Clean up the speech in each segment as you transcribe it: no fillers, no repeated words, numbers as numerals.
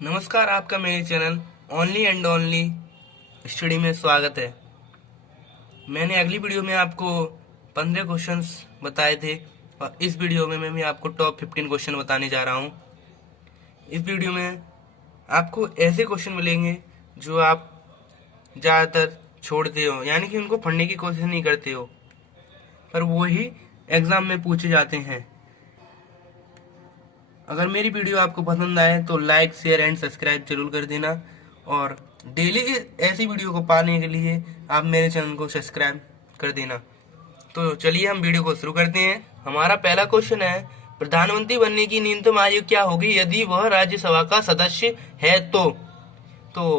नमस्कार, आपका मेरे channel only and only study में स्वागत है। मैंने अगली वीडियो में आपको 15 क्वेश्चंस बताए थे और इस वीडियो में मैं भी आपको टॉप 15 क्वेश्चन बताने जा रहा हूं। इस वीडियो में आपको ऐसे क्वेश्चन मिलेंगे जो आप ज़्यादातर छोड़ते हो, यानी कि उनको पढ़ने की कोशिश नहीं करते हो, पर वही एग्ज़ाम में पूछे जाते हैं। अगर मेरी वीडियो आपको पसंद आए तो लाइक, शेयर एंड सब्सक्राइब जरूर कर देना और डेली ऐसी वीडियो को पाने के लिए आप मेरे चैनल को सब्सक्राइब कर देना। तो चलिए हम वीडियो को शुरू करते हैं। हमारा पहला क्वेश्चन है, प्रधानमंत्री बनने की न्यूनतम आयु क्या होगी यदि वह राज्यसभा का सदस्य है तो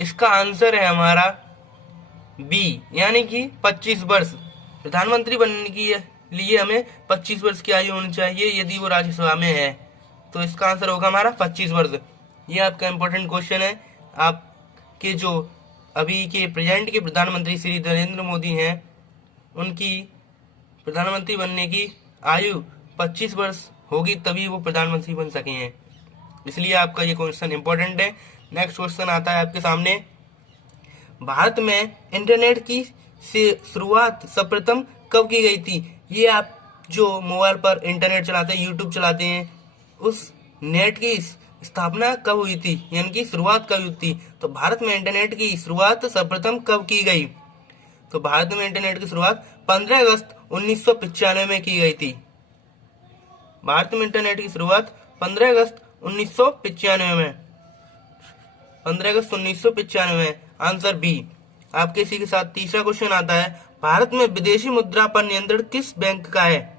इसका आंसर है हमारा बी, यानी कि 25 वर्ष। प्रधानमंत्री बनने के लिए हमें 25 वर्ष की आयु होनी चाहिए यदि वो राज्यसभा में है, तो इसका आंसर होगा हमारा 25 वर्ष। ये आपका इम्पोर्टेंट क्वेश्चन है। आपके जो अभी के प्रेजेंट के प्रधानमंत्री श्री नरेंद्र मोदी हैं, उनकी प्रधानमंत्री बनने की आयु 25 वर्ष होगी, तभी वो प्रधानमंत्री बन सके हैं, इसलिए आपका ये क्वेश्चन इम्पोर्टेंट है। नेक्स्ट क्वेश्चन आता है आपके सामने, भारत में इंटरनेट की से शुरुआत सर्वप्रथम कब की गई थी? ये आप जो मोबाइल पर इंटरनेट चलाते हैं, यूट्यूब चलाते हैं, उस नेट की स्थापना कब हुई थी, यानी कि शुरुआत कब हुई थी? तो भारत में इंटरनेट की शुरुआत सर्वप्रथम कब की गई? तो भारत में इंटरनेट की शुरुआत 15 अगस्त 1995 में की गई थी। भारत में इंटरनेट की शुरुआत 15 अगस्त 1995 में, 15 अगस्त 1995 में। Answer B. आपके इसी के साथ तीसरा क्वेश्चन आता है, भारत में विदेशी मुद्रा पर नियंत्रण किस बैंक का है?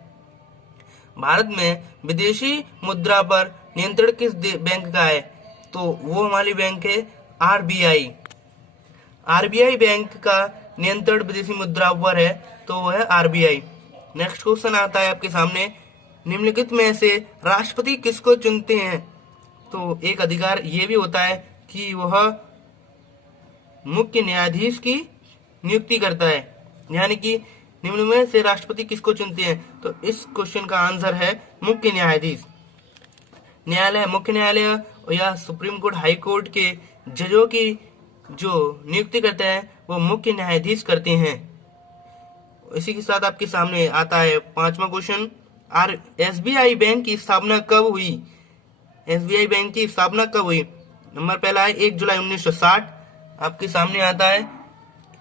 भारत में विदेशी मुद्रा पर नियंत्रण किस बैंक का है? तो वो हमारी बैंक है आरबीआई। आरबीआई बैंक का नियंत्रण विदेशी मुद्रा पर है, तो वो है आरबीआई। नेक्स्ट क्वेश्चन आता है आपके सामने, निम्नलिखित में से राष्ट्रपति किसको चुनते हैं? तो एक अधिकार ये भी होता है कि वह मुख्य न्यायाधीश की नियुक्ति करता है, यानी कि निम्न में से राष्ट्रपति किसको चुनते हैं? तो इस क्वेश्चन का आंसर है मुख्य न्यायाधीश। न्यायालय, मुख्य न्यायालय या सुप्रीम कोर्ट, हाई कोर्ट के जजों की जो नियुक्ति करते हैं वो मुख्य न्यायाधीश करते हैं। इसी के साथ आपके सामने आता है पांचवा क्वेश्चन, एसबीआई बैंक की स्थापना कब हुई? एसबीआई बैंक की स्थापना कब हुई? नंबर पहला है 1 जुलाई 1960। आपके सामने आता है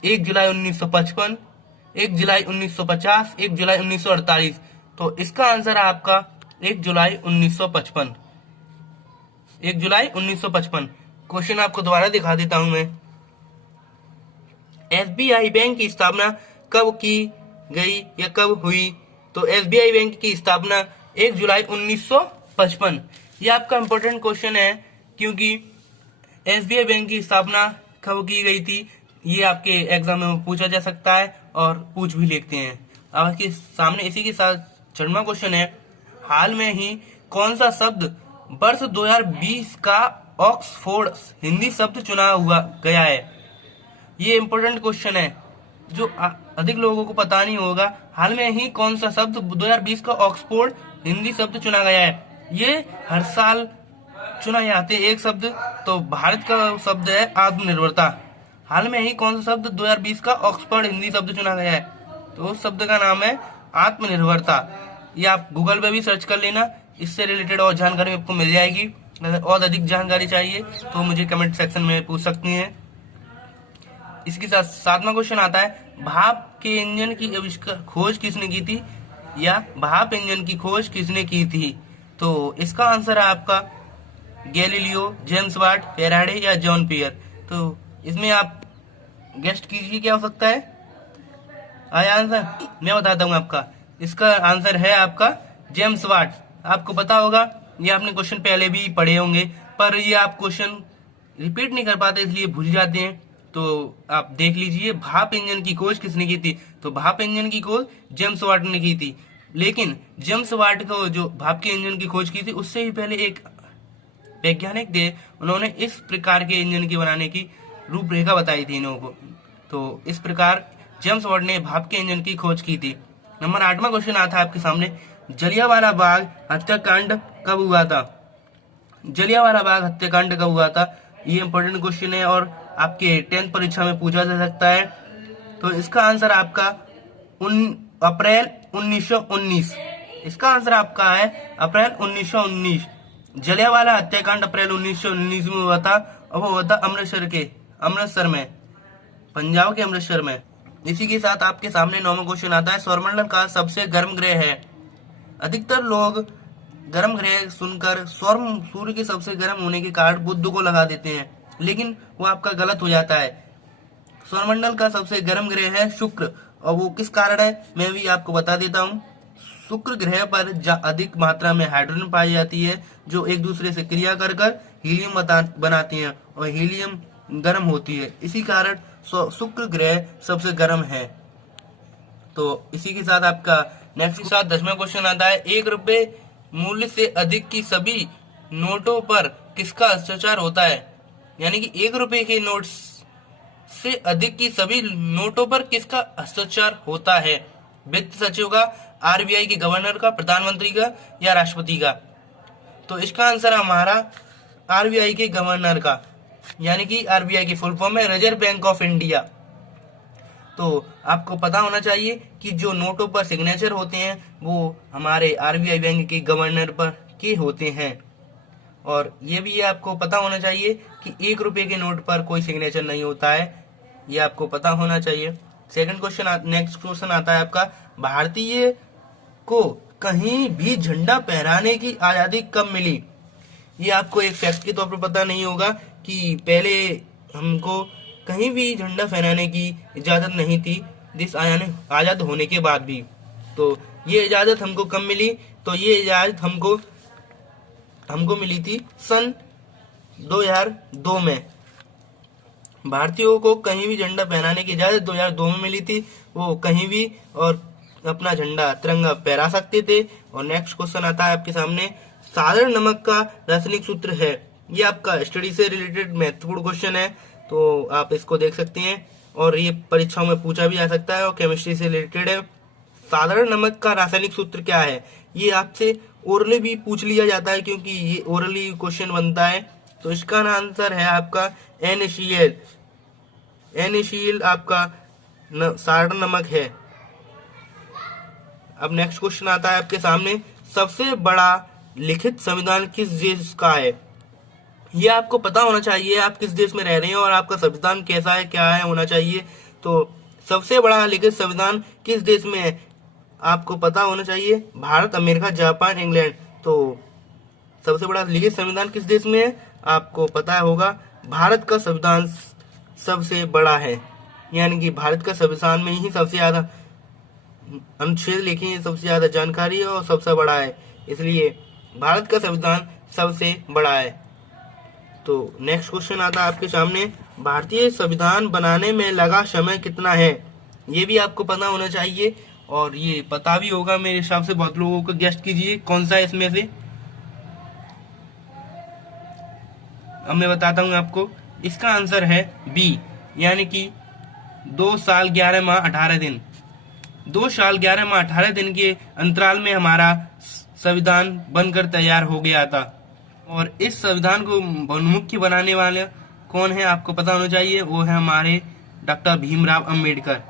1 जुलाई 1955, 1 जुलाई 1950, 1 जुलाई 1948। तो इसका आंसर है आपका 1 जुलाई 1955। 1 जुलाई 1955। क्वेश्चन आपको दोबारा दिखा देता हूं मैं। एसबीआई बैंक की स्थापना कब की गई या कब हुई? तो एसबीआई बैंक की स्थापना 1 जुलाई 1955। यह आपका इंपॉर्टेंट क्वेश्चन है, क्योंकि एसबीआई बैंक की स्थापना कब की गई थी, ये आपके एग्जाम में पूछा जा सकता है और पूछ भी लेते हैं। आपके सामने इसी के साथ 6वां क्वेश्चन है, हाल में ही कौन सा शब्द वर्ष 2020 का ऑक्सफोर्ड हिंदी शब्द चुना हुआ गया है? ये इम्पोर्टेंट क्वेश्चन है जो अधिक लोगों को पता नहीं होगा। हाल में ही कौन सा शब्द 2020 का ऑक्सफोर्ड हिंदी शब्द चुना गया है? ये हर साल चुना जाते एक शब्द, तो भारत का शब्द है आत्मनिर्भरता। हाल में ही कौन सा शब्द 2020 का ऑक्सफोर्ड हिंदी शब्द चुना गया है? तो उस शब्द का नाम है आत्मनिर्भरता। ये आप गूगल पे भी सर्च कर लेना, इससे रिलेटेड और जानकारी आपको मिल जाएगी। अगर और अधिक जानकारी चाहिए तो मुझे कमेंट सेक्शन में पूछ सकती हैं। इसके साथ 7वां क्वेश्चन आता है, भाप के इंजन की खोज किसने की थी, या भाप इंजन की खोज किसने की थी? तो इसका आंसर है आपका गैलीलियो, जेम्स वाट, फैराडे या जॉन पियर। तो इसमें आप गेस्ट कीजिए क्या हो सकता है? आया आंसर? मैं बताता हूँ आपका। इसका आंसर है आपका जेम्स वाट। आपको पता होगा, ये आपने क्वेश्चन पहले भी पढ़े होंगे, पर ये आप क्वेश्चन रिपीट नहीं कर पाते इसलिए भूल जाते हैं। तो आप देख लीजिए, भाप इंजन की खोज किसने की थी? तो भाप इंजन की खोज जेम्स वाट ने की थी। लेकिन जेम्स वाट को जो भाप के इंजन की खोज की थी, उससे भी पहले एक वैज्ञानिक थे, उन्होंने इस प्रकार के इंजन की बनाने की रूपरेखा बताई थी इन्हों को। तो इस प्रकार जेम्स वाट ने भाप के इंजन की खोज की थी। नंबर 8वां क्वेश्चन आता है आपके सामने, जलियांवाला बाग हत्याकांड कब हुआ था? जलियांवाला बाग हत्याकांड कब हुआ था? ये इंपॉर्टेंट क्वेश्चन है और आपके 10th परीक्षा में पूछा जा सकता है। तो इसका आंसर आपका अप्रैल 1919। इसका आंसर आपका है अप्रैल 1919। जलियांवाला हत्याकांड अप्रैल 1919 में हुआ था और वो हुआ था अमृतसर में, पंजाब के अमृतसर में। इसी के साथ आपके सामने 9वां क्वेश्चन आता है, सौरमंडल का सबसे गर्म ग्रह है। अधिकतर लोग गर्म ग्रह सुनकर सूर्य के सबसे गर्म होने के कारण बुध को लगा देते हैं, लेकिन वो आपका गलत हो जाता है। सौरमंडल का सबसे गर्म ग्रह है शुक्र, और वो किस कारण है मैं भी आपको बता देता हूँ। शुक्र ग्रह पर अधिक मात्रा में हाइड्रोजन पाई जाती है, जो एक दूसरे से क्रिया कर हीलियम बनाती हैं और हीलियम गर्म होती है। इसी कारण शुक्र ग्रह सबसे गर्म है। तो इसी के साथ आपका नेक्स्ट के साथ 10वां क्वेश्चन आता है, 1 रुपए मूल्य से अधिक की सभी नोटों पर किसका हस्ताक्षर होता है? यानी कि 1 रुपए के नोट से अधिक की सभी नोटों पर किसका हस्ताक्षर होता है? वित्त सचिव का, आरबीआई के गवर्नर का, प्रधानमंत्री का या राष्ट्रपति का? तो इसका आंसर हमारा आरबीआई के गवर्नर का, यानी कि आरबीआई की फुल फॉर्म है रिजर्व बैंक ऑफ इंडिया। तो आपको पता होना चाहिए कि जो नोटों पर सिग्नेचर होते हैं वो हमारे आरबीआई बैंक के गवर्नर पर के होते हैं। और ये भी आपको पता होना चाहिए कि 1 रुपए के नोट पर कोई सिग्नेचर नहीं होता है, ये आपको पता होना चाहिए। सेकंड क्वेश्चन, नेक्स्ट क्वेश्चन आता है आपका, भारतीय को कहीं भी झंडा फहराने की आजादी कब मिली? ये आपको एक फैक्ट के तौर पर पता नहीं होगा कि पहले हमको कहीं भी झंडा फहराने की इजाजत नहीं थी देश आजाद होने के बाद भी। तो ये इजाजत हमको कब मिली? तो ये इजाजत हमको मिली थी सन 2002 में। भारतीयों को कहीं भी झंडा फहराने की इजाजत 2002 में मिली थी। वो कहीं भी और अपना झंडा तिरंगा फहरा सकते थे। और नेक्स्ट क्वेश्चन आता है आपके सामने, साधारण नमक का रासायनिक सूत्र है। ये आपका स्टडी से रिलेटेड महत्वपूर्ण क्वेश्चन है, तो आप इसको देख सकते हैं और ये परीक्षाओं में पूछा भी जा सकता है और केमिस्ट्री से रिलेटेड है। साधारण नमक का रासायनिक सूत्र क्या है? ये आपसे ओरली भी पूछ लिया जाता है क्योंकि ये ओरली क्वेश्चन बनता है। तो इसका आंसर है आपका NaCl। NaCl आपका साधारण नमक है। अब नेक्स्ट क्वेश्चन आता है आपके सामने, सबसे बड़ा लिखित संविधान किस देश का है? ये आपको पता होना चाहिए आप किस देश में रह रहे हैं और आपका संविधान कैसा है, क्या है होना चाहिए। तो सबसे बड़ा लिखित संविधान किस देश में है आपको पता होना चाहिए। Bharat, America, Japan, England. तो सबसे बड़ा लिखित संविधान किस देश में है आपको पता होगा। भारत का संविधान सबसे बड़ा है, यानी कि भारत का संविधान में ही सबसे ज्यादा अनुच्छेद लिखे हैं, सबसे ज्यादा जानकारी है और सबसे बड़ा है, इसलिए भारत का संविधान सबसे बड़ा है। तो नेक्स्ट क्वेश्चन आता है आपके सामने, भारतीय संविधान बनाने में लगा समय कितना है? ये भी आपको पता होना चाहिए और ये पता भी होगा मेरे हिसाब से। बहुत लोगों को गेस्ट कीजिए कौन सा है इसमें से। अब मैं बताता हूँ आपको, इसका आंसर है बी, यानी कि 2 साल 11 माह 18 दिन। 2 साल 11 माह 18 दिन के अंतराल में हमारा संविधान बनकर तैयार हो गया था। और इस संविधान को मुख्य बनाने वाले कौन है आपको पता होना चाहिए, वो है हमारे डॉक्टर भीमराव अंबेडकर।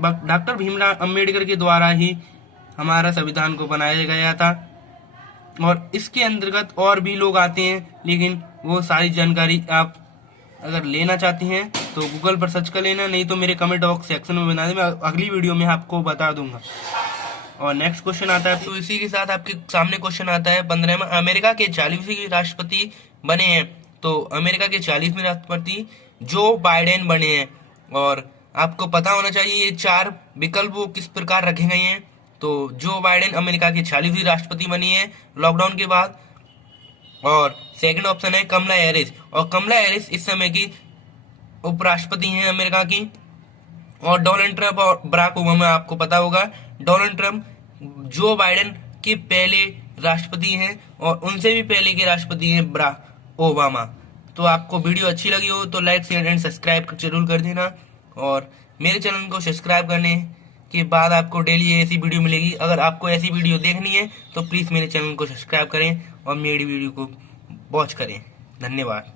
डॉक्टर भीमराव अंबेडकर के द्वारा ही हमारा संविधान को बनाया गया था। और इसके अंतर्गत और भी लोग आते हैं, लेकिन वो सारी जानकारी आप अगर लेना चाहते हैं तो गूगल पर सर्च कर लेना, नहीं तो मेरे कमेंट बॉक्स सेक्शन में बता दें, मैं अगली वीडियो में आपको बता दूंगा। और नेक्स्ट क्वेश्चन आता है, तो इसी के साथ आपके सामने क्वेश्चन आता है 15वां, अमेरिका के 40वें राष्ट्रपति बने हैं। तो अमेरिका के 40वें राष्ट्रपति जो बाइडेन बने हैं। और आपको पता होना चाहिए ये 4 विकल्प वो किस प्रकार रखे गए हैं। तो जो बाइडेन अमेरिका के 40वीं राष्ट्रपति बनी है लॉकडाउन के बाद। और सेकंड ऑप्शन है कमला हैरिस, और कमला हैरिस इस समय की उपराष्ट्रपति हैं अमेरिका की। और डोनाल्ड ट्रंप और बराक ओबामा, आपको पता होगा डोनाल्ड ट्रंप जो बाइडेन के पहले राष्ट्रपति हैं और उनसे भी पहले के राष्ट्रपति हैं बराक ओबामा। तो आपको वीडियो अच्छी लगी हो तो लाइक शेयर एंड सब्सक्राइब जरूर कर देना। और मेरे चैनल को सब्सक्राइब करने के बाद आपको डेली ऐसी वीडियो मिलेगी। अगर आपको ऐसी वीडियो देखनी है तो प्लीज मेरे चैनल को सब्सक्राइब करें और मेरी वीडियो को वॉच करें। धन्यवाद।